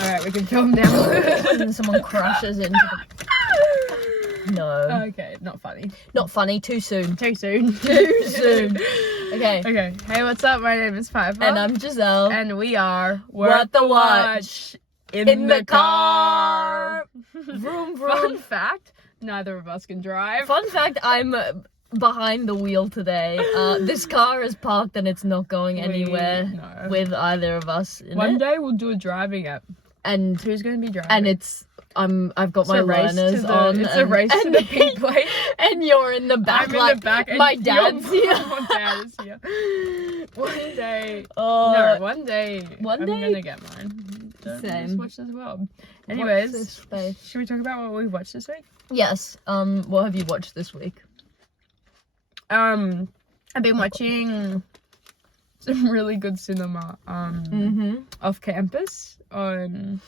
Alright, we can film now. And someone crashes into the... No. Okay, not funny. Not funny. Too soon. Too soon. Too soon. Okay. Okay. Hey, what's up? My name is Piper. And I'm Giselle. And we are What the Watch in the car. Vroom, vroom. Fun fact, neither of us can drive. Fun fact, I'm behind the wheel today. This car is parked and it's not going anywhere with either of us in One it. day we'll do a driving app. And who's going to be driving? And I've got my learners on. It's a race to the pink plate. And you're in the back. I'm in the back. My dad's here. My dad is here. One day. One day. One I'm day? gonna get mine. Same. Just watch this world. Anyways, Watch this space. should we talk about what we've watched this week? Yes. What have you watched this week? I've been watching some really good cinema. Off campus on.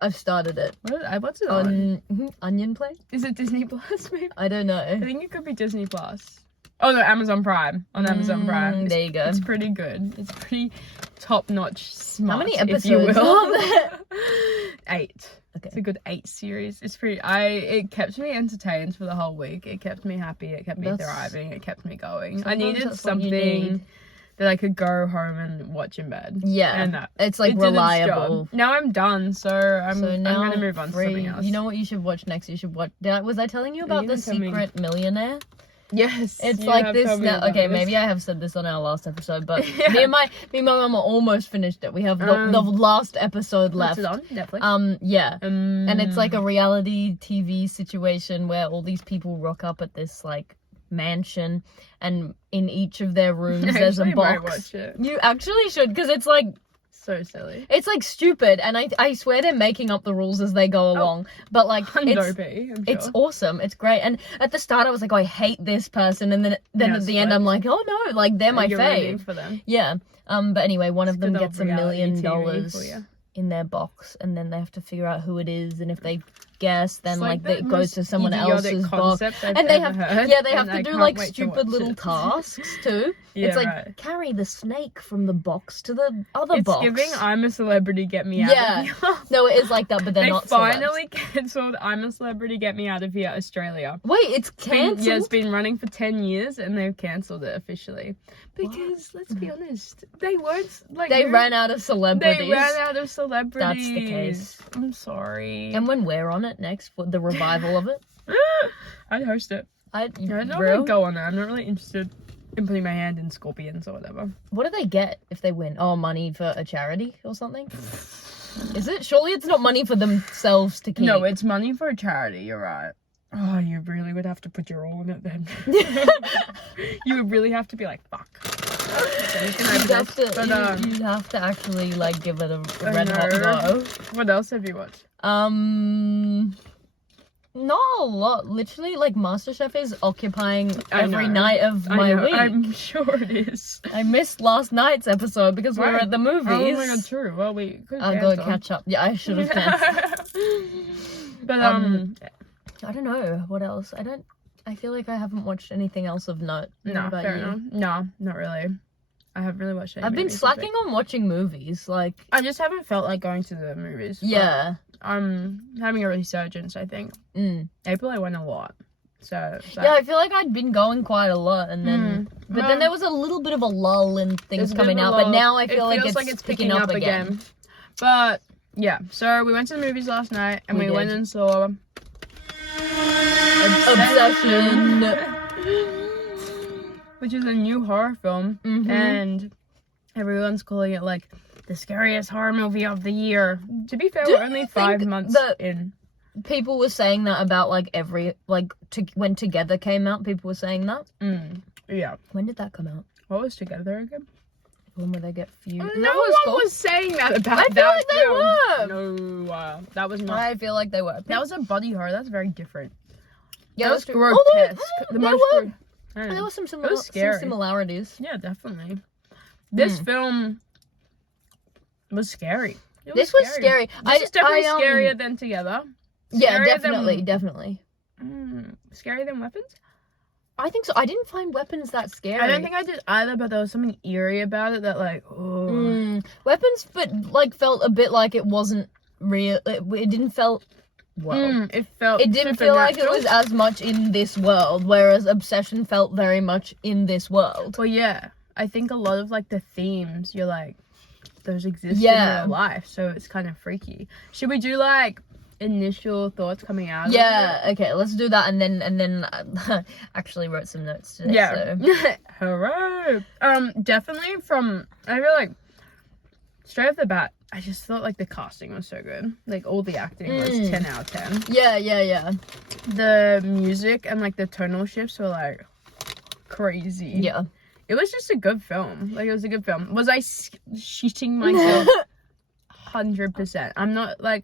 I've started it. What's it on? Onion Play? Is it Disney Plus? Maybe. I don't know. I think it could be Disney Plus. Oh no, Amazon Prime. On Amazon Prime. There you go. It's pretty good. It's pretty top-notch smart. How many if you episodes will. are there? 8. Okay. It's a good 8 series. It's pretty. It kept me entertained for the whole week. It kept me happy. It kept me thriving. It kept me going. I needed something that I could go home and watch in bed. Yeah, and it's like reliable. Now I'm done, so I'm gonna move on to something else. You know what you should watch next? You should watch. Was I telling you about The Secret Millionaire? Yes, it's like this now. Okay, maybe I have said this on our last episode, but me and my mum are almost finished it. We have the last episode left. What's it on Netflix? Yeah, and it's like a reality TV situation where all these people rock up at this like mansion, and in each of their rooms there's a box. Might watch it. You actually should, because it's like so silly. It's like stupid, and I swear they're making up the rules as they go along. But like it's awesome. It's great. And at the start I was like, oh, I hate this person, and then at the end I'm like, oh no, like they're my fave. For them. Yeah. But anyway, one of them gets $1 million in their box, and then they have to figure out who it is, and if they guess, then like it goes to someone else's box, and they have to do like stupid little tasks too. Yeah, it's like carry the snake from the box to the other box. It's giving I'm a Celebrity, Get Me Out of Here. No, it is like that, but they're not. They finally cancelled I'm a Celebrity, Get Me Out of Here Australia. Wait, it's cancelled? Yeah, it's been running for 10 years and they've cancelled it officially. Because let's be honest, they weren't like they ran out of celebrities. They ran out of celebrities. That's the case. I'm sorry. And when we're on it next for the revival of it, I'd host it. I don't really really go on there. I'm not really interested in putting my hand in scorpions or whatever. What do they get if they win? Oh, money for a charity or something? Is it? Surely it's not money for themselves to keep. No, it's money for a charity. You're right. Oh, you really would have to put your all in it then. You would really have to be like, fuck. You'd have to actually like give it a red hot go. What else have you watched? Not a lot. Literally, like MasterChef is occupying every night of my week. I'm sure it is. I missed last night's episode because we were at the movies. Oh my god, true. Well, we could I'll go catch up. Yeah, I should have cancelled. But I don't know what else. I feel like I haven't watched anything else of note. No, fair enough. No, not really. I haven't really watched any. I've been slacking on watching movies. Like I just haven't felt like going to the movies. Yeah. I'm having a resurgence, I think. April I went a lot. So yeah, I feel like I'd been going quite a lot, and then then there was a little bit of a lull in things coming out, but now I feel like it's picking up again. But yeah, so we went to the movies last night, and we went and saw Obsession, which is a new horror film, and everyone's calling it like the scariest horror movie of the year. To be fair, we're only 5 months in. People were saying that about like when Together came out. People were saying that. Yeah. When did that come out? What was Together again? When would they get few? No one was saying that about that. I feel like they were. No, that was not. I feel like they were. That was a body horror. That's very different. Yeah, that was grotesque. There were some similarities. Yeah, definitely. This film was scary. This was scary. This is definitely scarier than Together. Yeah, definitely. Scarier than Weapons? I think so. I didn't find Weapons that scary. I don't think I did either, but there was something eerie about it that like, Weapons, but like felt a bit like it wasn't real. It didn't feel. Well, it didn't feel like it was as much in this world, whereas Obsession felt very much in this world. Well, yeah, I think a lot of like the themes you're like those exist in real life, so it's kind of freaky. Should we do like initial thoughts coming out? Okay, let's do that, and then I actually wrote some notes today. Yeah, so. Hooray! Definitely from I feel like straight off the bat, I just thought like the casting was so good. Like all the acting was 10 out of 10. Yeah. The music and like the tonal shifts were like crazy. Yeah. It was just a good film. Like it was a good film. Was I shitting myself? 100%. I'm not like.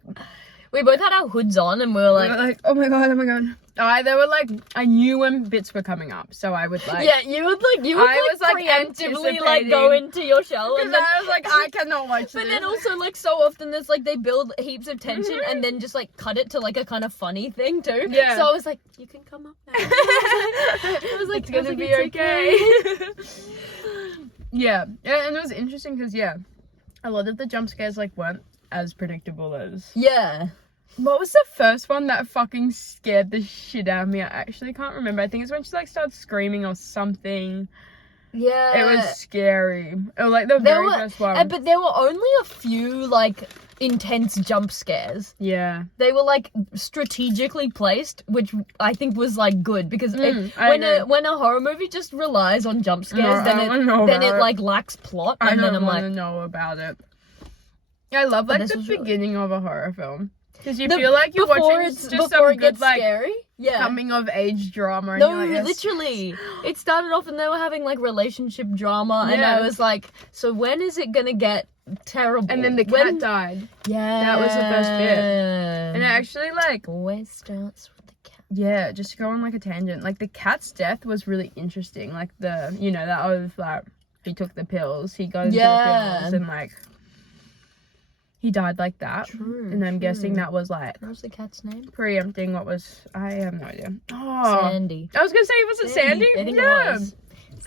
We both had our hoods on and we were like, oh my god. They were like, I knew when bits were coming up, so I would like. Yeah, you would preemptively like go into your shell, and then I was like, I cannot watch this. But then also like so often there's like they build heaps of tension and then just like cut it to like a kind of funny thing too. Yeah. So I was like, you can come up now. I was like, it's gonna be okay. Yeah, and it was interesting because a lot of the jump scares like weren't as predictable as. Yeah. What was the first one that fucking scared the shit out of me? I actually can't remember. I think it's when she like started screaming or something. Yeah. It was scary. Or like the very first one. But there were only a few like intense jump scares. Yeah. They were like strategically placed, which I think was like good because when a horror movie just relies on jump scares, then it like lacks plot. I don't want to know about it. I love like the beginning of a horror film. Because you feel like you're watching just some good, like, scary. coming of age drama. And no, you're like, literally. It started off and they were having, like, relationship drama. And I was like, so when is it going to get terrible? And then the cat died. Yeah. That was the first bit. And it actually, like... always starts with the cat. Yeah, just to go on, like, a tangent. Like, the cat's death was really interesting. Like, that was, like, he took the pills. He got into the pills and, like... He died like that. True. And I'm guessing that was like. What was the cat's name? Preempting what was. I have no idea. Oh. Sandy. I was going to say, was it Sandy? I think it was.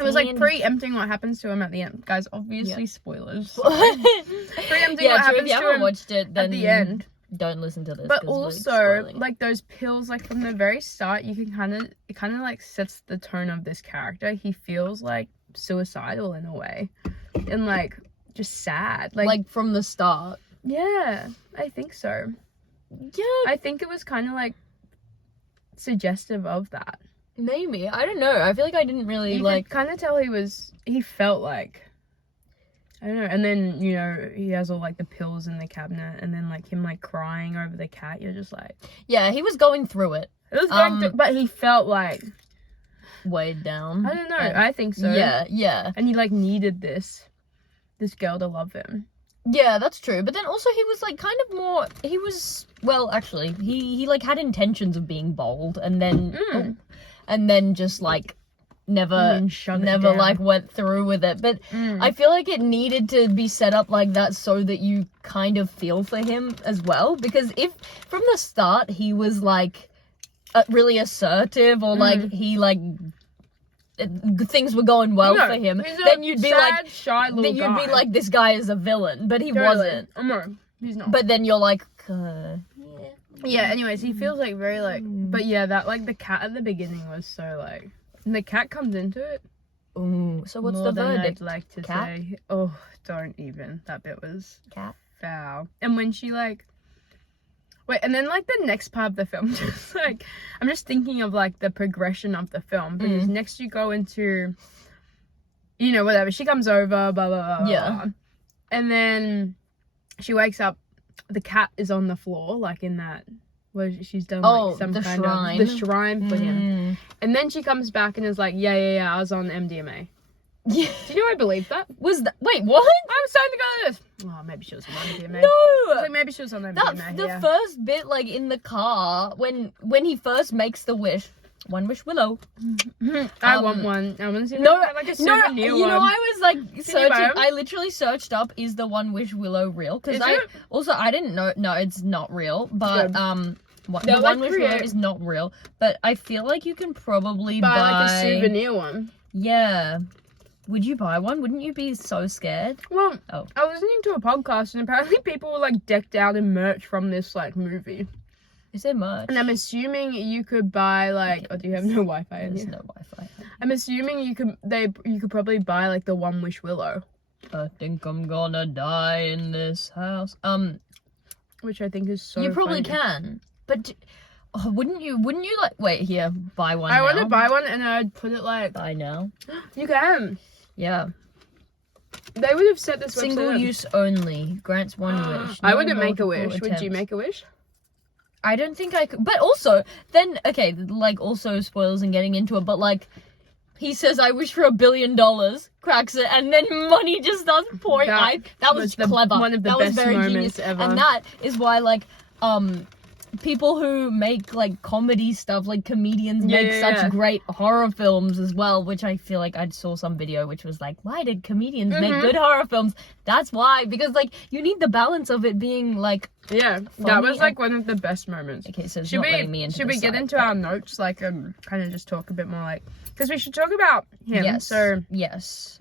It was like preempting what happens to him at the end. Guys, obviously spoilers. Preempting what happens to him watched it, then at the end. Don't listen to this. But also, like those pills, like from the very start, you can it kind of like sets the tone of this character. He feels like suicidal in a way. And like just sad. Like from the start. Yeah, I think so. Yeah. I think it was kind of, like, suggestive of that. Maybe. I don't know. I feel like I didn't really, you could kind of tell he felt like, I don't know. And then, he has all, like, the pills in the cabinet. And then, like, him, like, crying over the cat. You're just like... Yeah, he was going through it. It was going through... But he felt, like... weighed down. I don't know. I think so. Yeah. And he, like, needed this girl to love him. Yeah, that's true. But then also he was like kind of more. He was actually he like had intentions of being bold, and then just like never like went through with it. But I feel like it needed to be set up like that so that you kind of feel for him as well. Because if from the start he was like really assertive or like he like. Things were going well for him, then you'd be like, shy little then you'd be like, this guy is a villain, but he wasn't. No, he's not. But then you're like, yeah. Anyways, he feels like very like, but yeah, that like the cat at the beginning was so like, and the cat comes into it. Ooh, so what's more the than verdict? I'd like to cat? say. Oh, don't even. That bit was cat foul. And when she like. Wait, and then, like, the next part of the film, just, like, I'm just thinking of, like, the progression of the film, because next you go into, whatever, she comes over, blah, blah, blah, blah. And then she wakes up, the cat is on the floor, like, in that, where she's done, like, some kind shrine. of, the shrine for him. And then she comes back and is like, yeah, I was on MDMA. Yeah. Do you know I believe that? Wait, what? I was starting to go like this. Oh, maybe she was on MDMA. No! I was like, maybe she was on MDMA, The first bit, like, in the car, when he first makes the wish, one wish willow. I want one. I want to see like a souvenir one. I was, like, searching. I literally searched up, is the one wish willow real? Because I didn't know. No, it's not real. But, the one wish willow is not real. But I feel like you can probably buy like, a souvenir one. Yeah. Would you buy one? Wouldn't you be so scared? Well, I was listening to a podcast and apparently people were like decked out in merch from this like movie. Is there merch? And I'm assuming you could buy like. Oh, do you have no Wi-Fi in here? There's no Wi-Fi. I'm assuming you could probably buy like the One Wish Willow. I think I'm gonna die in this house. Which I think is so. You probably can, but wouldn't you like wait here buy one? I want to buy one and I'd put it like. Buy now. You can. Yeah. They would have set this single use only. Grants one wish. No, I wouldn't make a wish. Attempts. Would you make a wish? I don't think I could. But also, then okay, like also spoilers and getting into it. But like, he says, "I wish for $1 billion." Cracks it, and then money just starts pouring. That was clever. One of the best moments ever. And that is why like people who make like comedy stuff, like comedians, make such great horror films as well, which I feel like I saw some video which was like, why did comedians make good horror films? That's why, because like you need the balance of it being like that was like one of the best moments. Okay, so should we get into our notes, like kind of just talk a bit more, like, because we should talk about him. Yes. So yes.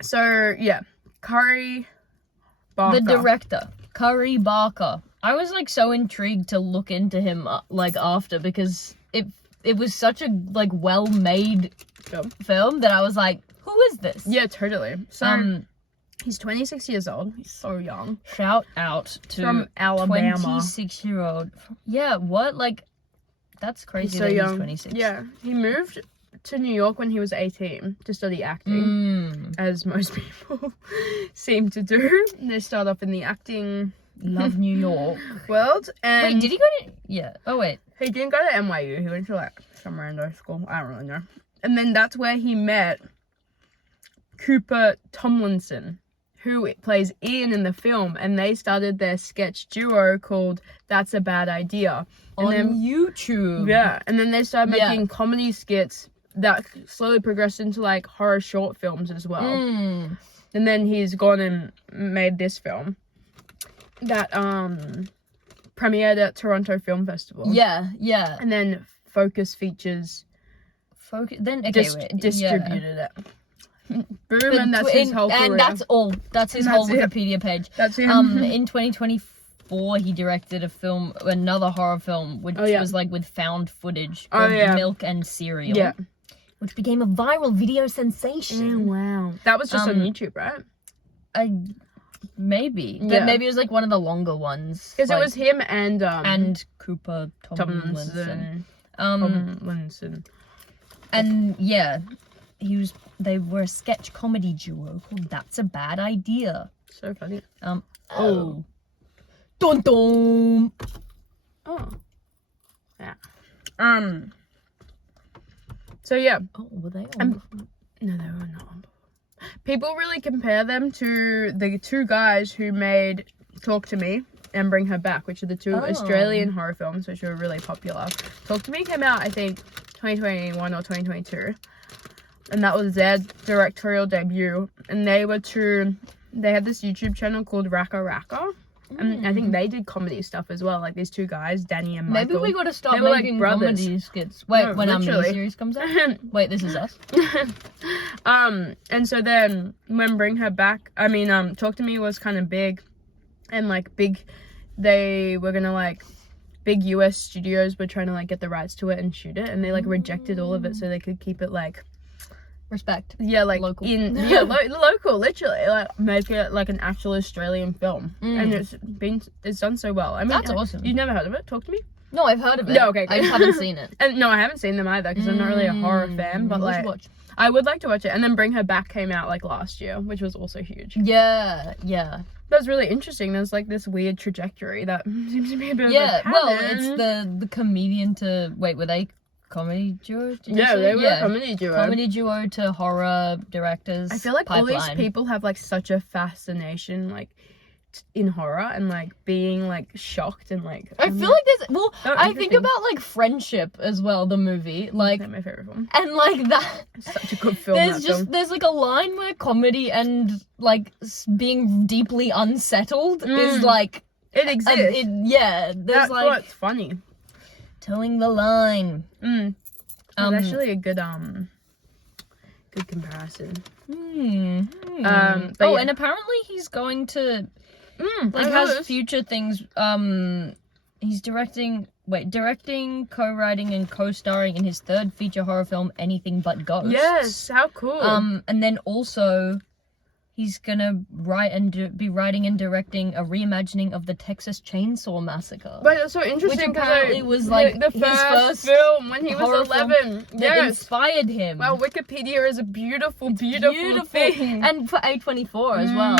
So yeah, Curry Barker, the director, Curry Barker. I was like so intrigued to look into him like after, because it was such a like well-made film that I was like, who is this? Yeah, totally. So he's 26 years old. He's so young. Shout out to from Alabama. 26-year-old. Yeah, what? Like, that's crazy. He's so young. He's 26. Yeah, he moved to New York when he was 18 to study acting, as most people seem to do. They start off in the acting. Love New York world. And wait, did he go to? Yeah. Oh wait, he didn't go to NYU. He went to like some rando school. I don't really know. And then that's where he met Cooper Tomlinson, who plays Ian in the film, and they started their sketch duo called That's a Bad Idea on YouTube. Yeah, and then they started making comedy skits that slowly progressed into like horror short films as well. And then he's gone and made this film that premiered at Toronto Film Festival. Yeah. And then Focus Features distributed it. Boom, and that's his whole career. And that's all. That's his whole Wikipedia page. That's him. In 2024, he directed another horror film, which was like with found footage called Milk and Cereal. Yeah. Which became a viral video sensation. Oh, wow. That was just on YouTube, right? Maybe. But maybe it was like one of the longer ones. Because it was him and Cooper Tomlinson. Tomlinson. And yeah, they were a sketch comedy duo called That's a Bad Idea. So funny. Dun dun. Oh. Yeah. So yeah. Oh, were they on? No, they were not on. People really compare them to the two guys who made Talk to Me and Bring Her Back, which are the two Australian horror films which were really popular. Talk to Me came out, I think, 2021 or 2022. And that was their directorial debut. And they had this YouTube channel called Raka Raka. And I think they did comedy stuff as well, like these two guys, Danny and Michael. Maybe we gotta start making comedy skits. Wait, when our mini-series comes out? Wait, this is us? And so then, when Bring Her Back, Talk to Me was kind of big, and like they were gonna like, big US studios were trying to like get the rights to it and shoot it, and they like rejected all of it so they could keep it like, respect. Yeah, like local. Local, literally. Like make it like an actual Australian film, and it's done so well. I mean, that's awesome. You've never heard of it? Talk to Me. No, I've heard of it. No, okay. I just haven't seen it. And no, I haven't seen them either because I'm not really a horror fan. But like, I would like to watch it. And then Bring Her Back came out like last year, which was also huge. Yeah. That's really interesting. There's like this weird trajectory that seems to be a bit of a pattern. Well, it's the comedian to were they comedy duo? They were a comedy duo. Comedy duo to horror directors. I feel like all these people have like such a fascination like in horror and like being like shocked and like. I feel like there's I think about like Friendship as well, the movie. Like that's my favorite film. And like that. It's such a good film. There's like a line where comedy and like being deeply unsettled is like it exists. There's that's like what's funny. Towing the line. There's actually a good good comparison. But and apparently he's going to has future things. He's directing, co-writing, and co-starring in his third feature horror film, Anything But Ghosts. Yes, how cool. And then also, he's gonna be writing and directing a reimagining of the Texas Chainsaw Massacre. But it's so interesting because apparently was like the first film when he was 11. That inspired him. Well, Wikipedia is a beautiful thing. And for A24 as well.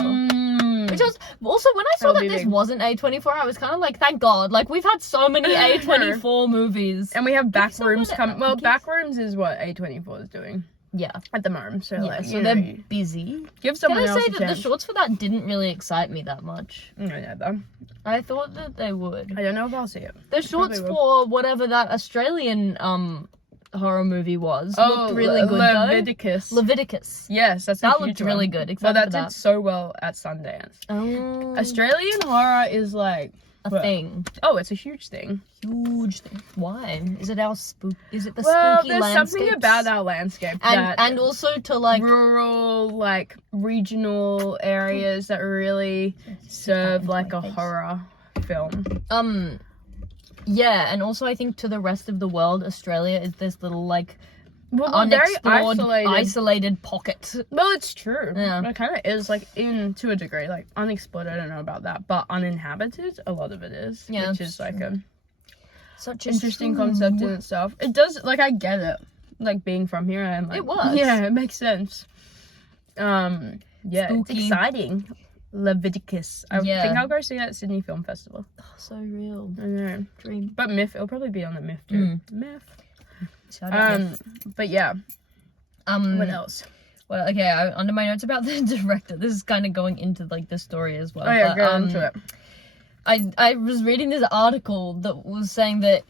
Which was also, when I saw that this wasn't A24, I was kind of like, thank God. Like, we've had so many A24 movies. And we have Backrooms coming. Well, Backrooms is what A24 is doing. Yeah. At the moment. So, so they're busy. Give someone else a chance. Can I say that the shorts for that didn't really excite me that much? No. I thought that they would. I don't know if I'll see it. The shorts for whatever that Australian horror movie was looked really good. Leviticus. Yes, that looked really good. Well, that did so well at Sundance. Australian horror is like a thing. Oh, it's a huge thing. Why? Is it our spooky landscape? There's something about our landscape and also to like rural, like regional areas that really serve like a horror film. Yeah, and also I think to the rest of the world, Australia is this little like unexplored, very isolated pocket. Well, it's true. Yeah. It kind of is, like, to a degree. Like, unexplored, I don't know about that. But uninhabited, a lot of it is. Yeah, which is, like, such an interesting concept in itself. It does, like, I get it. Like, being from here, I'm like... It works. Yeah, it makes sense. Yeah, it's exciting. Leviticus. I think I'll go see it at Sydney Film Festival. Oh, so real. I know. Dream. But MIF, it'll probably be on the MIF too. MIF. But yeah. What else? Well, okay, under my notes about the director, this is kind of going into like the story as well. Oh yeah, go into it. I was reading this article that was saying that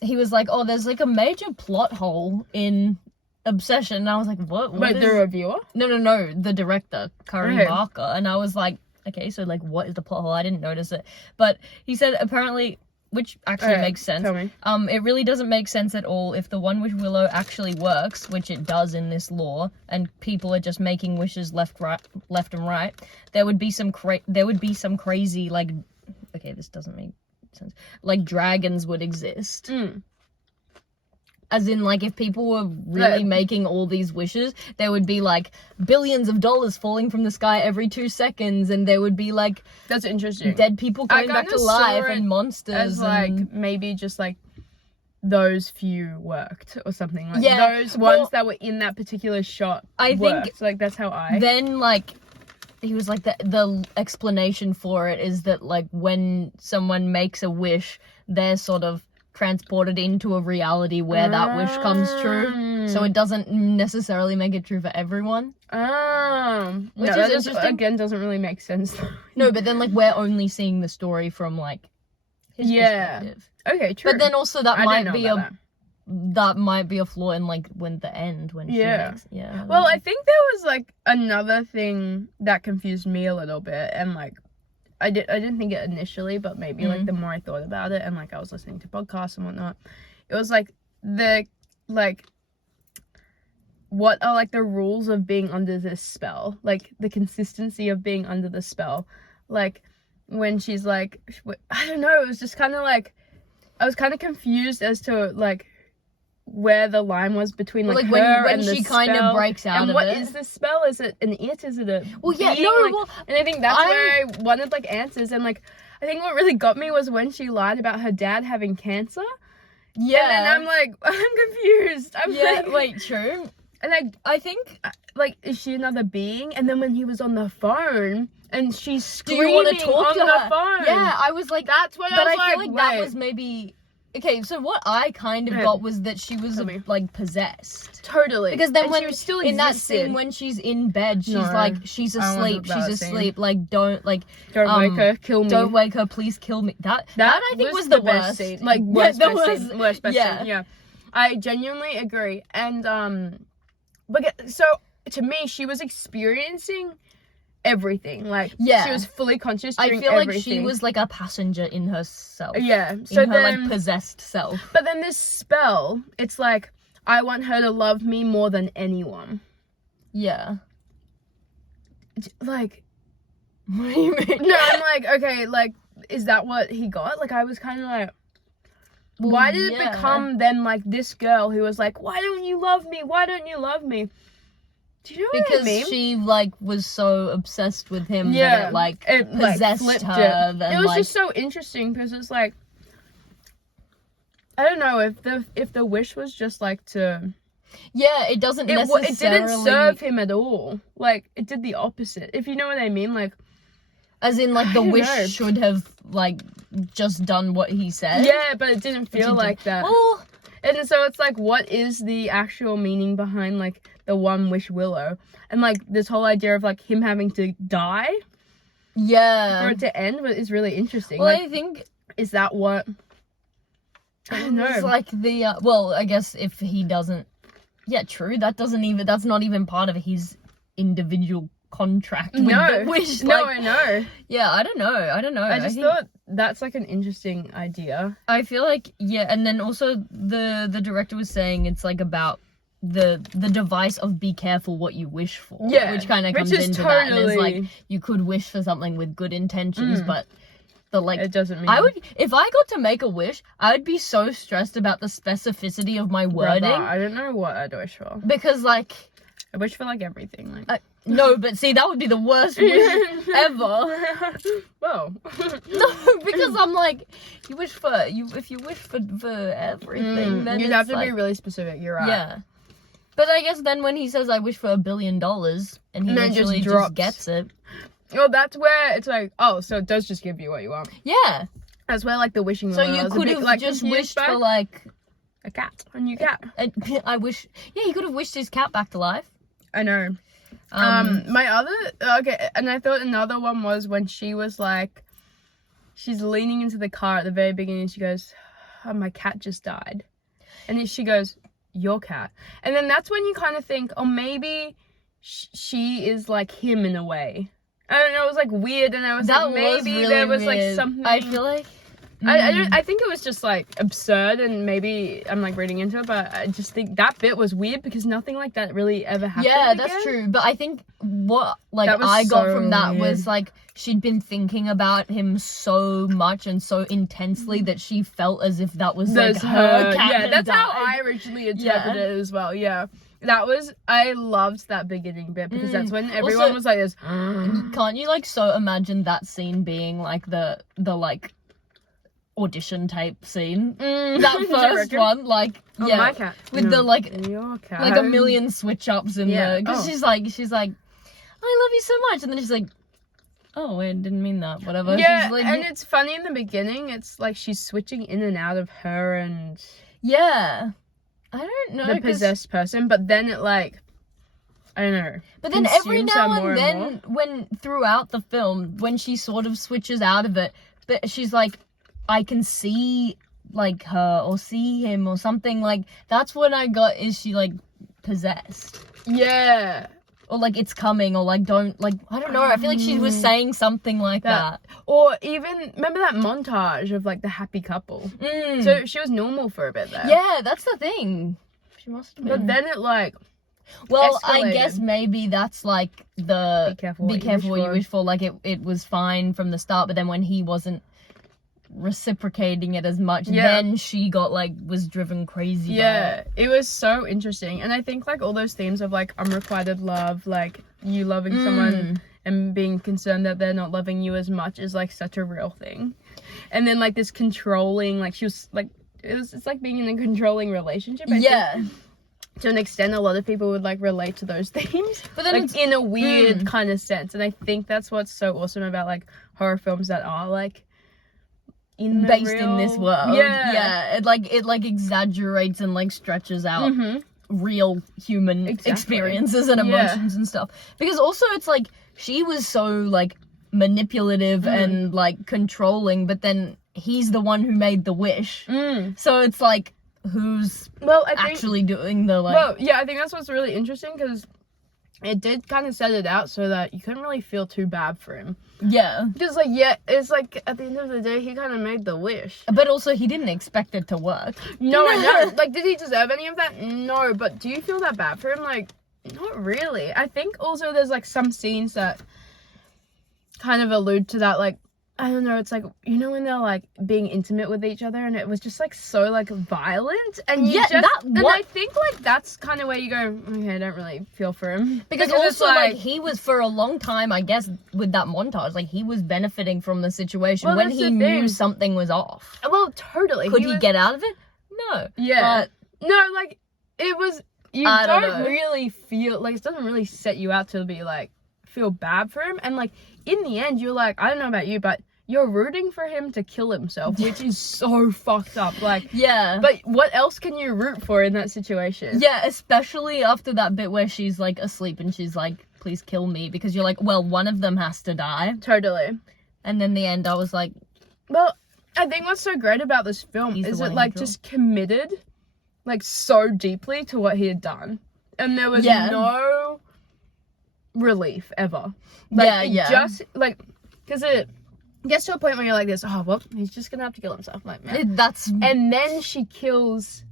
he was like, oh, there's like a major plot hole in Obsession, and I was like, what? Wait, the reviewer? No, the director, Curry Barker, and I was like, okay, so like, what is the plot hole? I didn't notice it, but he said apparently, which actually makes sense. Tell me. It really doesn't make sense at all if the One Wish Willow actually works, which it does in this lore, and people are just making wishes left and right. There would be some crazy like, okay, this doesn't make sense. Like dragons would exist. As in, like, if people were really making all these wishes, there would be, like, billions of dollars falling from the sky every 2 seconds, and there would be, like... That's interesting. Dead people coming back to life, and monsters, as, like, maybe just, like, those few worked, or something. Like, those ones that were in that particular shot think... Like, that's how Then, like... He was like, the explanation for it is that, like, when someone makes a wish, they're sort of transported into a reality where that wish comes true, so it doesn't necessarily make it true for everyone. Which is interesting. Again, doesn't really make sense. No, but then like we're only seeing the story from like his perspective. Okay, true. But then also that might be a flaw in like when she makes. Well, I think there was like another thing that confused me a little bit, and like I didn't think it initially, but maybe like the more I thought about it, and like I was listening to podcasts and whatnot, it was like what are like the rules of being under this spell, like the consistency of being under the spell, like when she's like, I don't know, it was just kind of like I was kind of confused as to like where the line was between like her when and the she spell, kind of breaks out and of what it. is the spell? Is it an it? Is it a being? Well, and I think that's where I wanted like answers, and like I think what really got me was when she lied about her dad having cancer. Yeah, and then I'm like, I'm confused. True. And I think like, is she another being? And then when he was on the phone and she's screaming, do you want to talk on the phone? Yeah, I was like, that's what I was like. But I feel like that was maybe. Okay, so what I kind of got was that she was like possessed. Totally. Because then when she was still in that scene when she's in bed, she's like, she's asleep. Like don't wake her, kill me. Don't wake her, please kill me. That I think was the worst scene. Like worst best scene. Yeah. I genuinely agree. And but so to me, she was experiencing everything, like she was fully conscious during I feel everything. like she was like a passenger in herself, so in her like possessed self. But then this spell, it's like I want her to love me more than anyone. Yeah. Like, what do you mean? No, I'm like, okay, like, is that what he got? Like, I was kind of like, why did it become then, like, this girl who was like, why don't you love me? Why don't you love me? Do you know what I mean? Because she, like, was so obsessed with him that it, like, possessed like, her. It was just so interesting because it's like, I don't know if the wish was just like to. Yeah, it doesn't necessarily. It didn't serve him at all. Like, it did the opposite. If you know what I mean, like. As in, like, the wish should have, like, just done what he said. Yeah, but it didn't feel like that. Well, and so it's like, what is the actual meaning behind, like, the one wish Willow? And, like, this whole idea of, like, him having to die. Yeah. For it to end is really interesting. Well, like, I think. Is that what. I don't know. It's like the. Well, I guess if he doesn't. Yeah, true. That's not even part of his individual contract with the wish. No, like, I know. Yeah, I don't know. I just thought that's like an interesting idea. I feel like, yeah, and then also the director was saying it's like about the device of be careful what you wish for. Yeah. Which kind of comes into that, and it's like you could wish for something with good intentions, but like, it doesn't mean. If I got to make a wish, I would be so stressed about the specificity of my wording. I don't know what I'd wish for. Because, like, I wish for, like, everything. Like. No, but see, that would be the worst wish ever. Well. No, because I'm like, if you wish for everything, then you'd have to be really specific. You're right. Yeah. But I guess then when he says, I wish for $1 billion, and he literally just gets it. Well, that's where it's like, oh, so it does just give you what you want. Yeah. That's where, like, the wishing. So you could have just wished for, like, a cat, a new cat. I wish. Yeah, he could have wished his cat back to life. I know. And I thought another one was when she was like, she's leaning into the car at the very beginning. She goes, oh, my cat just died. And then she goes, your cat. And then that's when you kind of think, oh, maybe she is like him in a way. I don't know, it was like weird, and I was like, maybe really there was like something. I feel like I think it was just like absurd, and maybe I'm like reading into it, but I just think that bit was weird because nothing like that really ever happened. Yeah, that's true. But I think what like I got from that was like she'd been thinking about him so much and so intensely that she felt as if that was like her cat. Yeah, that's how I originally interpreted it as well. Yeah. I loved that beginning bit because that's when everyone also, was like this. Can't you like so imagine that scene being like the like audition type scene? That first one, like, yeah, my cat. With the like your cat. like a million switch ups in the because she's like I love you so much, and then she's like, oh, I didn't mean that, whatever. Yeah, she's like, and it's funny in the beginning, it's like she's switching in and out of her and I don't know. The possessed person, but then it like, I don't know. But then every now and then, when throughout the film, when she sort of switches out of it, but she's like, I can see like her or see him or something. Like that's what I got. Is she like possessed? Yeah. Or like it's coming, or like don't like I don't know. I feel like she was saying something like that. Or even remember that montage of like the happy couple. So she was normal for a bit there. Yeah, that's the thing. She must have been. But then it like. Well, escalated. I guess maybe that's like the be careful what you wish for. Like it was fine from the start, but then when he wasn't reciprocating it as much, then she got like was driven crazy. Yeah, it was so interesting, and I think like all those themes of like unrequited love, like you loving someone and being concerned that they're not loving you as much is like such a real thing. And then like this controlling, like she was like it's like being in a controlling relationship. I think, to an extent, a lot of people would like relate to those themes, but then like in a weird kind of sense. And I think that's what's so awesome about like horror films that are like based in this world. It like exaggerates and like stretches out real human experiences and emotions and stuff. Because also it's like she was so like manipulative and like controlling, but then he's the one who made the wish. So it's like who's actually doing the like. Well, yeah, I think that's what's really interesting because it did kind of set it out so that you couldn't really feel too bad for him. Yeah. Because, like, yeah, it's like, at the end of the day, he kind of made the wish. But also, he didn't expect it to work. No, I know. Like, did he deserve any of that? No, but do you feel that bad for him? Like, not really. I think also there's, like, some scenes that kind of allude to that, like, I don't know, it's like, you know, when they're, like, being intimate with each other, and it was just, like, so, like, violent, and you and I think, like, that's kind of where you go, okay, I don't really feel for him. Because also, like, he was, for a long time, I guess, with that montage, like, he was benefiting from the situation when he knew something was off. Well, totally. Could he get out of it? No. Yeah. But, no, like, it was, you don't really feel, like, it doesn't really set you out to be, like, feel bad for him, and, like, in the end, you're like, I don't know about you, but you're rooting for him to kill himself, which is so fucked up. Like, yeah. But what else can you root for in that situation? Yeah, especially after that bit where she's, like, asleep and she's like, please kill me, because you're like, well, one of them has to die. Totally. And then the end, I was like... Well, I think what's so great about this film is it, like, just committed, like, so deeply to what he had done. And there was no relief ever. Like, just, like, because it gets to a point where you're like this, oh, well, he's just gonna have to kill himself. Like, man. And then she kills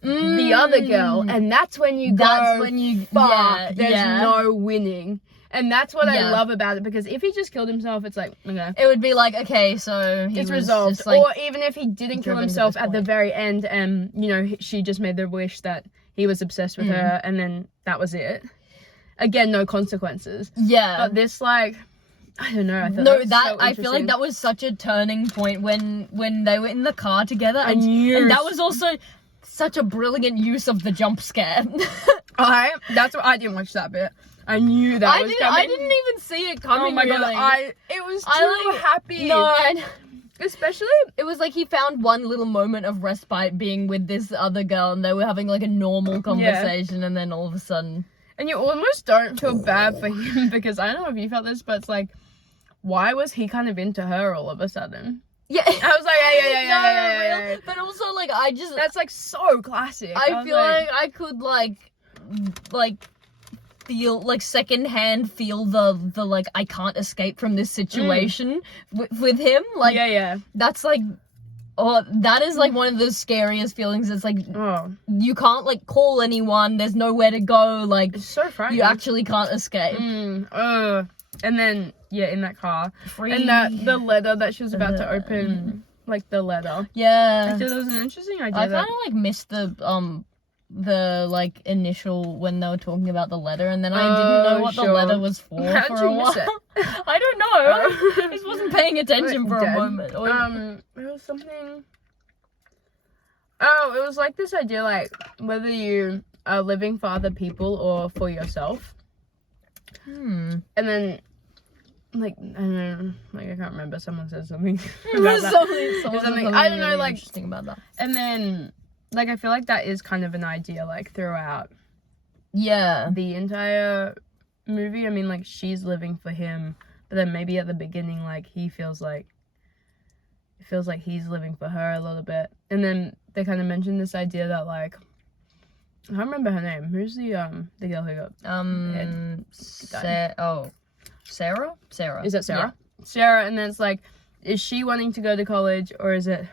the other girl, and that's when you fuck, there's no winning. And that's what I love about it, because if he just killed himself, it's like, okay. It would be like, okay, so it's resolved. Just, like, or even if he didn't kill himself at the very end, and, you know, she just made the wish that he was obsessed with her, and then that was it. Again, no consequences. Yeah. But this, like, I don't know. I feel like that was such a turning point when they were in the car together. And that was also such a brilliant use of the jump scare. That's what I didn't watch that bit. I knew that was coming. I didn't even see it coming. Oh my god, it was too happy. No, especially, it was like he found one little moment of respite being with this other girl, and they were having like a normal conversation, and then all of a sudden. And you almost don't feel bad for him, because I don't know if you felt this, but it's like, why was he kind of into her all of a sudden? Yeah. I was like, yeah. But also, like, that's, like, so classic. I feel like I could, like, feel, like, secondhand feel the like, I can't escape from this situation with him. Like, that's, like... Oh, that is, like, one of the scariest feelings. It's, like, you can't, like, call anyone. There's nowhere to go. Like, it's so frightening. You actually can't escape. And then, in that car. And the letter that she was about to open, like, the letter. Yeah. I thought that was an interesting idea. I kind of, like, missed the like, initial, when they were talking about the letter, and then I didn't know what the letter was for a while. Miss it? I don't know. I just wasn't paying attention for a moment. It was something... Oh, it was like this idea, like, whether you are living for other people or for yourself. And then, like, I don't know, like, I can't remember, someone said something about that. Something I don't know, really, like, interesting about that. And then... Like, I feel like that is kind of an idea, like, throughout the entire movie. I mean, like, she's living for him, but then maybe at the beginning, like, it feels like he's living for her a little bit. And then they kind of mentioned this idea that, like, I don't remember her name. Who's the girl who got Sarah? Is that Sarah? Yeah. Sarah, and then it's like, is she wanting to go to college, or is it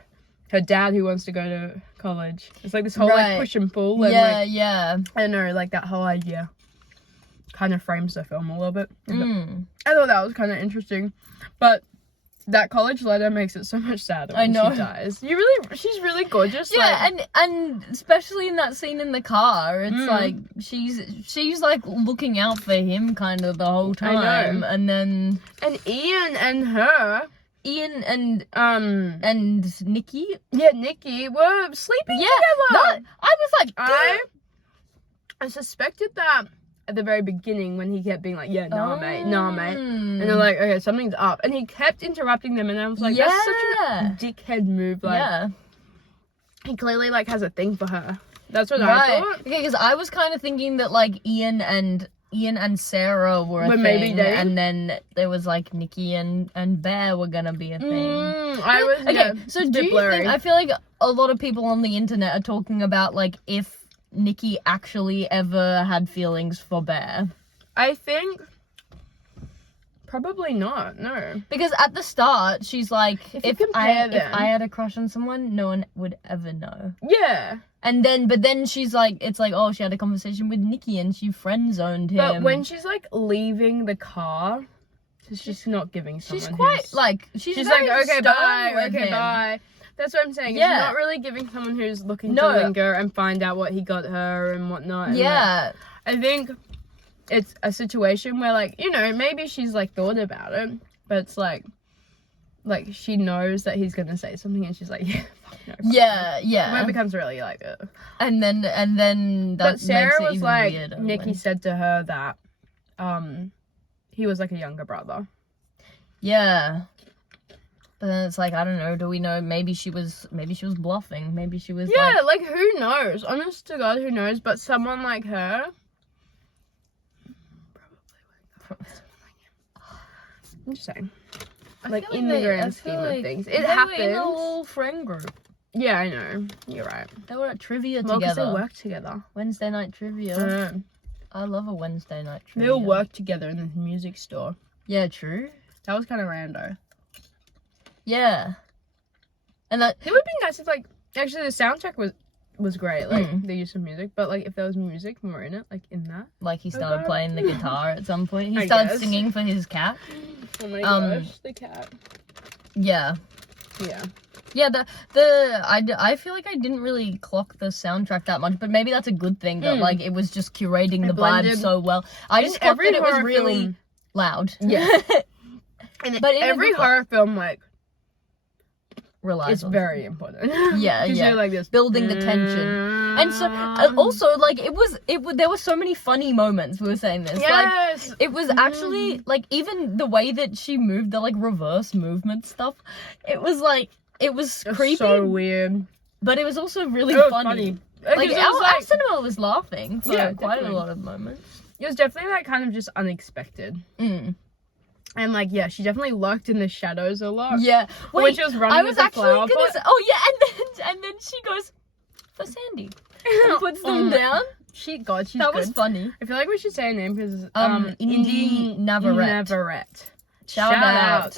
her dad who wants to go to college? It's like this whole like push and pull, and I don't know, like that whole idea kind of frames the film a little bit. I thought that was kind of interesting, but that college letter makes it so much sadder when she dies. She's really gorgeous. Yeah, like, and especially in that scene in the car, it's like she's like looking out for him kind of the whole time. I know. And then Ian and her. Ian and Nikki. Yeah, Nikki were sleeping together. I was like, I suspected that at the very beginning when he kept being like, mate. And they're like, okay, something's up. And he kept interrupting them, and I was like, that's such a dickhead move. Like, he clearly like has a thing for her. That's what I thought. Okay, because I was kind of thinking that like Ian and Sarah were a thing, maybe and then there was like Nikki and Bear were gonna be a thing. So do you think, I feel like a lot of people on the internet are talking about like if Nikki actually ever had feelings for Bear. I think Probably not, no. Because at the start, she's like, if I had a crush on someone, no one would ever know. Yeah. But then she's like, it's like, oh, she had a conversation with Nikki and she friend-zoned him. But when she's, like, leaving the car, she's not giving someone she's quite, like, she's like, okay, bye. That's what I'm saying. Yeah. She's not really giving someone who's looking to linger and find out what he got her and whatnot. And yeah. Like, I think it's a situation where, like, you know, maybe she's, like, thought about it, but it's like she knows that he's gonna say something and she's like, yeah, fuck no. Yeah. When it becomes really like it. And then that but Sarah makes it was even like, weirder Nikki said to her that he was like a younger brother. Yeah. But then it's like, I don't know, do we know, maybe she was bluffing, maybe she was like who knows, honest to God, who knows, but someone like her probably. I'm just saying, like in the grand scheme of things, it happens. They were in a little friend group. Yeah, I know, you're right. They were at trivia together. Because they work together. Wednesday night trivia. I love a Wednesday night trivia. They all work together in the music store. Yeah, true. That was kind of rando. Yeah. And that... It would be nice if, like... Actually, the soundtrack was great. Like, the use of music. But, like, if there was music more in it, like, in that... Like, he started playing the guitar at some point. He started singing for his cat. Oh my gosh, the cat. Yeah. Yeah. Yeah, I feel like I didn't really clock the soundtrack that much, but maybe that's a good thing that, like, it was just curating the vibe so well. I just clocked that it was really loud. Yeah. But in every horror film, like, it's very important. Yeah. You're like this building the tension, and so also like there were so many funny moments. We were saying this, like it was actually like even the way that she moved, the like reverse movement stuff. It was creepy, so weird, but it was also really funny. Like our cinema was laughing for quite a lot of moments. It was definitely like kind of just unexpected. And, like, yeah, she definitely lurked in the shadows a lot. Yeah. When she was running with the flower pot. Oh, yeah, and then she goes, for Sandy. And puts them down. She's that good. Was funny. I feel like we should say her name because, Indy Navarrete. Shout out.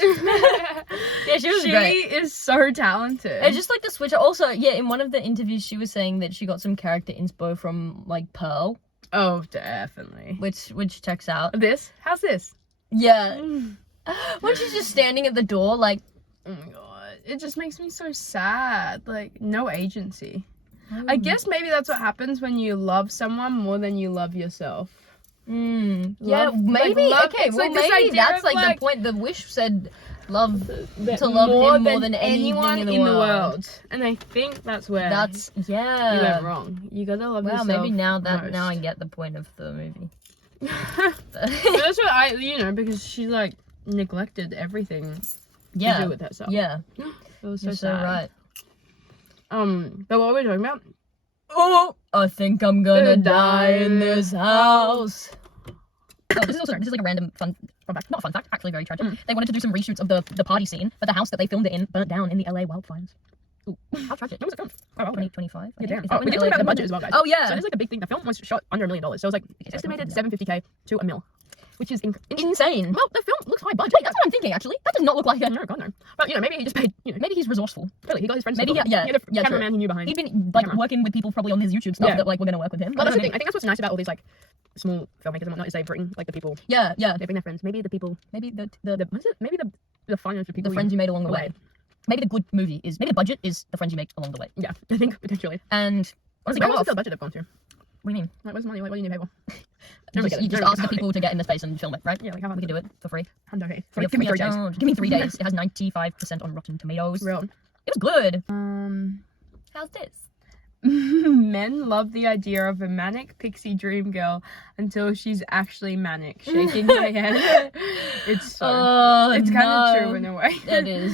Yeah, she was great. She is so talented. It's just, like, the switch. Also, yeah, in one of the interviews, she was saying that she got some character inspo from, like, Pearl. Oh, definitely. Which checks out. How's this? Yeah. When she's just standing at the door, like... Oh my god. It just makes me so sad. Like, no agency. I guess maybe that's what happens when you love someone more than you love yourself. Yeah, maybe. Like, okay, well, maybe that's, like, the point. The Wish said to love him more than anyone in the world. And I think that's where you went wrong. You gotta love yourself. Well, maybe now I get the point of the movie. That's what because she like neglected everything to do with herself. Yeah. It was so You're sad. So right. But what were we talking about? Oh, I think I'm gonna die in this house. Oh, this is like a random fun fact. Not a fun fact, actually very tragic. They wanted to do some reshoots of the party scene, but the house that they filmed it in burnt down in the LA wildfires. Ooh, how tragic. When was it filmed? 2025. Yeah, damn. We did talk about the budget as well, guys. Oh, yeah. So there's like a big thing. The film was shot under $1 million. So it was like estimated $750K to $1 million. Which is insane. Well, the film looks high budget. Wait, that's what I'm thinking, actually. That does not look like it. No, God, no. But, maybe he just paid, maybe he's resourceful. Totally, he got his friends. Maybe, he had a cameraman he knew behind. He'd been, like, working with people probably on his YouTube stuff that, like, we're going to work with him. Well, that's the thing. I think that's what's nice about all these, like, small filmmakers and whatnot, is they bring, like, the people. Yeah. They bring their friends. Maybe the people. Maybe the what is it? Maybe the finance of people. The friends you made along the way. Maybe the good movie is, maybe the budget is the friends you make along the way. Yeah, I think, potentially. And, honestly, what's the budget they've gone to? What do you mean? Like, where's the money? Like, what do you need to pay for? You just ask the people to get in the space and film it, right? Yeah, like how we can do it for free. Give me 3 days. Give me 3 days. It has 95% on Rotten Tomatoes. Real. It was good. How's this? Men love the idea of a manic pixie dream girl until she's actually manic, shaking my head. It's kind of true in a way. It is.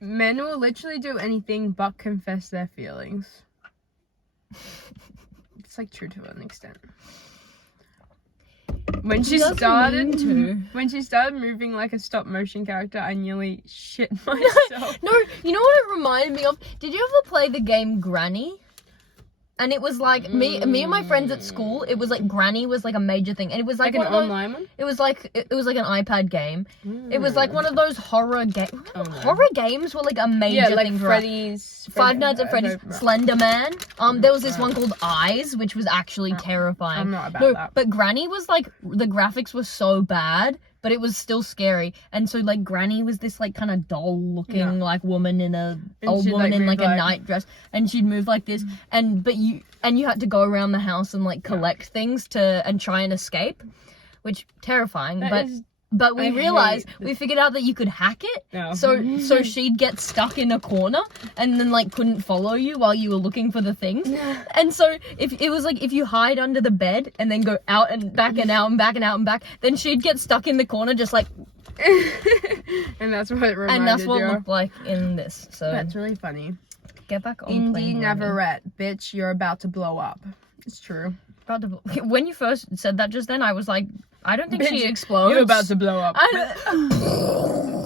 Men will literally do anything but confess their feelings. It's like true to an extent. When she started moving like a stop motion character, I nearly shit myself. No, you know what it reminded me of? Did you ever play the game Granny? And it was like me and my friends at school. It was like Granny was like a major thing, and it was like an online one. It was like an iPad game. It was like one of those horror games. Horror games were like a major thing for Freddy's, Five Nights at Freddy's, Slender Man. There was this one called Eyes, which was actually terrifying. I'm not about that. But Granny was like, the graphics were so bad, but it was still scary. And so like Granny was this like kind of doll looking like woman in a old woman in like a night dress, and she'd move like this, and you had to go around the house and like collect things and try and escape, which terrifying. But we figured out that you could hack it. No. So she'd get stuck in a corner and then like couldn't follow you while you were looking for the things. And so if you hide under the bed and then go out and back and out and back and out and back, then she'd get stuck in the corner just like and that's what it reminded you. And that's what it looked like in this. So that's really funny. Get back on Indy Navarrete, bitch, you're about to blow up. It's true. When you first said that just then, I was like, I don't think she explodes. You're about to blow up.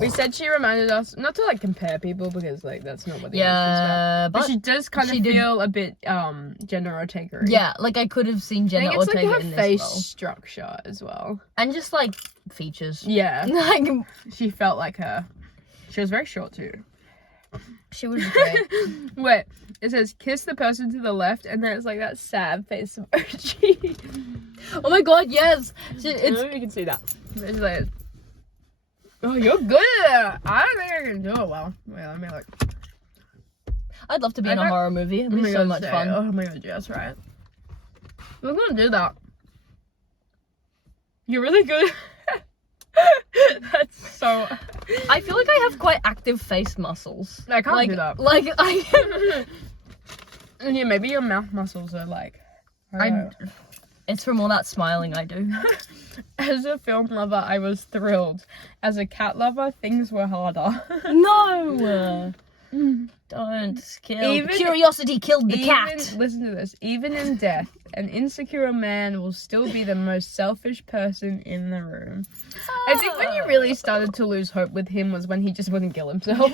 We said she reminded us not to like compare people because like that's not what the industry's about. But she does kind of feel a bit Jenna Ortega. Yeah, like I could have seen Jenna Ortega in this. It's like her face structure as well, and just like features. Yeah, like she felt like her. She was very short too. She was great. Wait, it says kiss the person to the left, and then it's like that sad face emoji. Oh my god, yes! I don't know if you can see that. It's like, oh, you're good at it. I don't think I can do it well. Wait, let me look. I'd love to be in a horror movie. It'd be so much fun. Oh my god, yes, right. We're gonna do that. You're really good. That's so... I feel like I have quite active face muscles. I can't do that. Like, I... Yeah, maybe your mouth muscles are like... It's from all that smiling I do. As a film lover, I was thrilled. As a cat lover, things were harder. No! Don't kill. Curiosity killed the cat. Listen to this. Even in death, an insecure man will still be the most selfish person in the room. I think when you really started to lose hope with him was when he just wouldn't kill himself.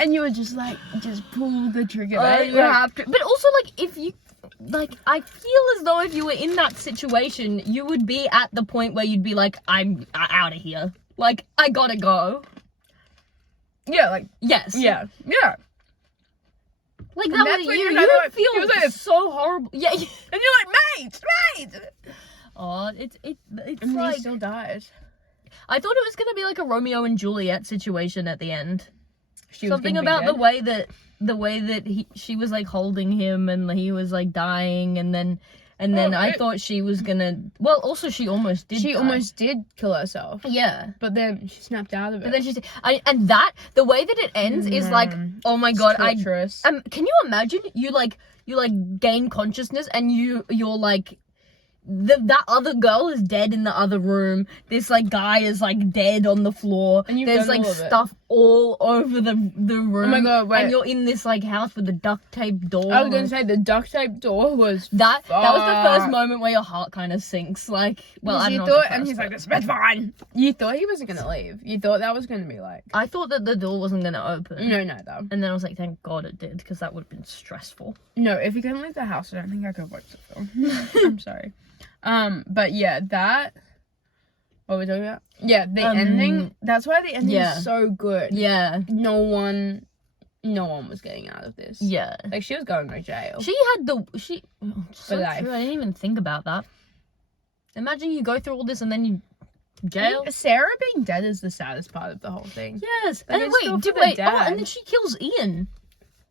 And you were just like, just pull the trigger. You have to. But also, like, if you... Like, I feel as though if you were in that situation, you would be at the point where you'd be like, I'm out of here. Like, I gotta go. Yeah, like... Yes. Yeah. Yeah. Like, that was you. You would feel like, so horrible. Yeah. And you're like, mate! Oh, it's and like... he still dies. I thought it was gonna be like a Romeo and Juliet situation at the end. Something about the way that she was like holding him and he was like dying, and then I thought she was gonna. Well, also she almost did. She almost did kill herself. Yeah, but then she snapped out of it. But then and that the way that it ends is like, oh my god, can you imagine you gain consciousness and you're like. That other girl is dead in the other room. This like guy is like dead on the floor. And there's like stuff all over the room. Oh my god! Wait. And you're in this like house with the duct tape door. I was gonna say the duct tape door was that was the first moment where your heart kind of sinks. Like, well, I don't know. And he's like, "This bed's fine." You thought he wasn't gonna leave. You thought that was gonna be like. I thought that the door wasn't gonna open. No. And then I was like, thank God it did, because that would have been stressful. No, if you couldn't leave the house, I don't think I could watch the film. I'm sorry. But yeah, what were we talking about? Yeah, the ending, that's why the ending is so good. Yeah. No one was getting out of this. Yeah. Like, she was going to jail. She had so true, I didn't even think about that. Imagine you go through all this and then you jail. Sarah being dead is the saddest part of the whole thing. Yes. And then wait, and then she kills Ian.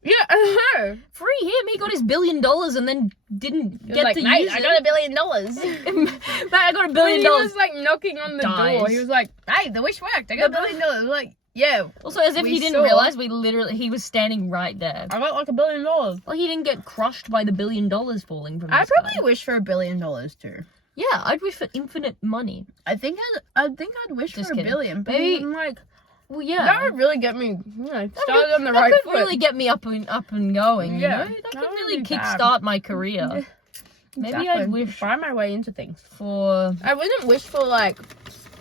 Yeah, I know. Free him. He got his $1 billion and then didn't get to use it. I got $1 billion. Mate, I got $1 billion. He was like knocking on the door. He was like, hey, the wish worked. I got $1 billion. Like, yeah. Also, as if he didn't realize he was standing right there. I got like $1 billion. Well, he didn't get crushed by the $1 billion falling from the sky. I probably wish for $1 billion too. Yeah, I'd wish for infinite money. I'd wish for $1 billion. Maybe like. Well, yeah. That would really get me, started on the right foot. That could really get me up and going, you know? That could really kickstart my career. Maybe I'd wish... Find my way into things. I wouldn't wish for, like...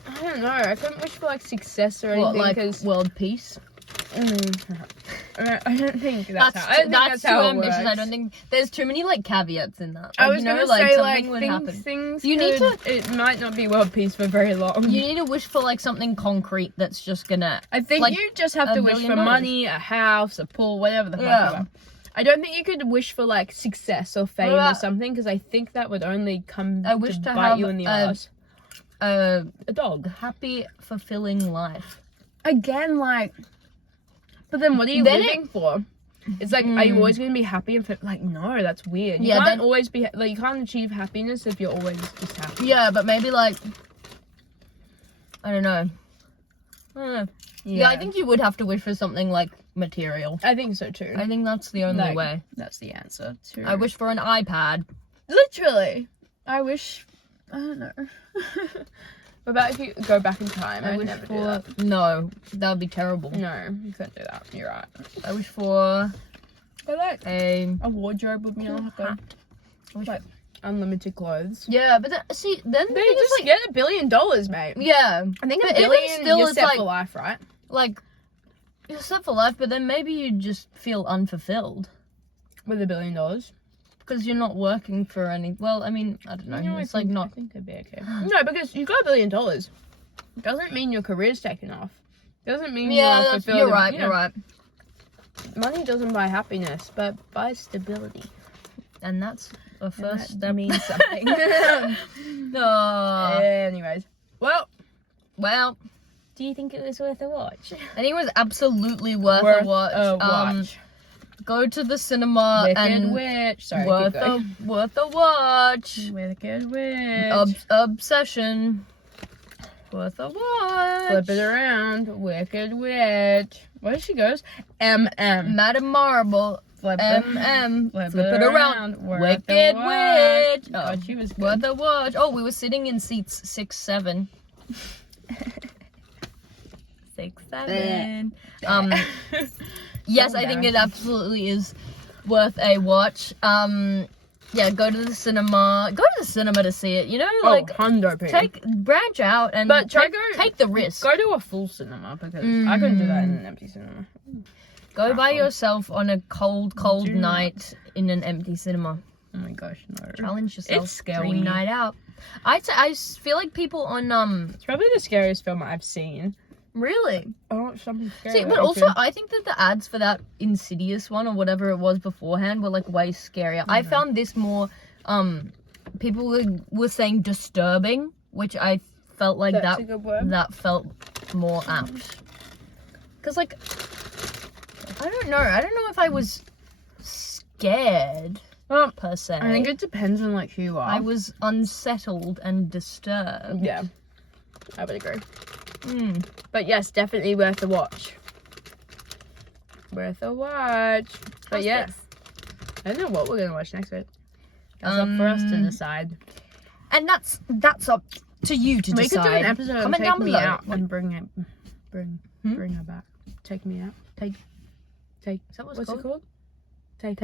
I don't know. I couldn't wish for, like, success or anything. What, like world peace? I don't think that's how too it ambitious. works. I don't think there's too many like caveats in that. Like, I was gonna say something would happen. Things you need to. It might not be world peace for very long. You need to wish for like something concrete that's just gonna. I think like, you just have to wish for money, a house, a pool, whatever the fuck. Ever. I don't think you could wish for like success or fame or something, because I think that would only come to bite you in the ass. A dog, happy, fulfilling life. Again, like, but then what are you living for? It's like, are you always going to be happy? And like, no, that's weird. You can't always be, like, you can't achieve happiness if you're always just happy. Yeah, but maybe, like, I don't know. Yeah, I think you would have to wish for something, like, material. I think so, too. I think that's the only way. That's the answer, too. I wish for an iPad. Literally. I wish, I don't know. What about if you go back in time? I wish never do that. No, that would be terrible. No, you couldn't do that. You're right. I wish for a wardrobe would be nice. Like unlimited clothes. Yeah, but then they just get $1 billion, mate. Yeah, I think $1 billion still you're set for life, right? Like you're set for life, but then maybe you just feel unfulfilled with $1 billion. Because you're not working for any. Well, I mean, I don't know. You know it's like not. I think it'd be okay. No, because you got $1 billion. Doesn't mean your career's taken off. Doesn't mean you're fulfilled. You're right. You're right. Money doesn't buy happiness, but buys stability. And that's a first step. That means something. Anyways, well. Do you think it was worth a watch? I think it was absolutely worth a watch. Go to the cinema Wicked Witch. Sorry, worth a watch. Wicked Witch. Obsession. Worth a watch. Flip it around. Wicked Witch. What she goes? MM. Madam Marble. Flip it around. Wicked Witch. Oh, she was good. Worth a watch. Oh, we were sitting in seats 6, 7. 6, 7. Yes, I think it absolutely is worth a watch. Yeah, go to the cinema. Go to the cinema to see it. You know, like 100%. Branch out and take the risk. Go to a full cinema, because I couldn't do that in an empty cinema. Go by yourself on a cold night in an empty cinema. Oh my gosh, no. Challenge yourself. It's scary. Dream night out. I feel like people on It's probably the scariest film I've seen. Really? Oh, something scary. See, but also I think that the ads for that Insidious one or whatever it was beforehand were like way scarier. I found this more people were saying disturbing, which I felt like that felt more apt. Cuz like I don't know if I was scared per se. I think it depends on like who you are. I was unsettled and disturbed. Yeah. I would agree. But yes, definitely worth a watch. Worth a watch. But yes, I don't know what we're gonna watch next week. That's up for us to decide. And that's up to you to decide. We could do an episode of Take Me Out and bring her back. Take Me Out. Take. Is that what's it called? Take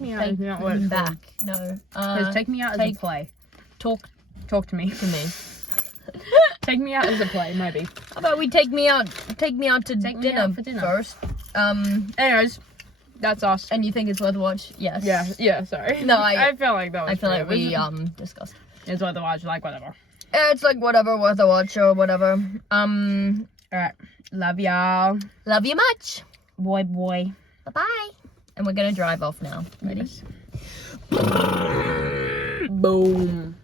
Me Out. Is not what it's back. called. No. Because Take Me Out is a play. Talk to me. Take Me Out as a play, maybe. How about we take me out to dinner first? Anyways, that's us. And you think it's worth a watch? Yes. Yeah, sorry. No, I feel like that was I feel like we discussed. It's worth a watch, like whatever. It's like whatever, worth a watch or whatever. Alright. Love y'all. Love you much. Boy. Bye-bye. And we're gonna drive off now. Ready? Yes. Boom.